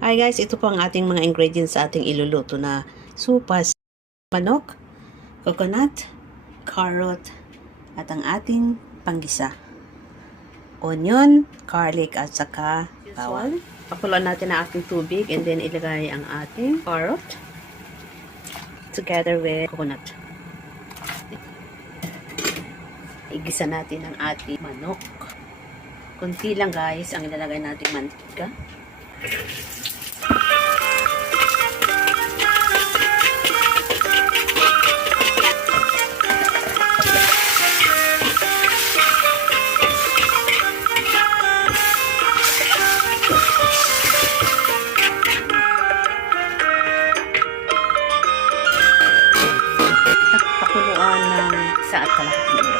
Hi guys, ito po ang ating mga ingredients sa ating iluluto na supas. Manok, coconut, carrot, at ang ating panggisa. Onion, garlic, at saka bawang. Pakuluan natin ang ating tubig and then ilagay ang ating carrot together with coconut. Igisa natin ang ating manok. Kunti lang guys ang ilalagay nating mantika. Pakuluan ng 1 at 1/2 oras.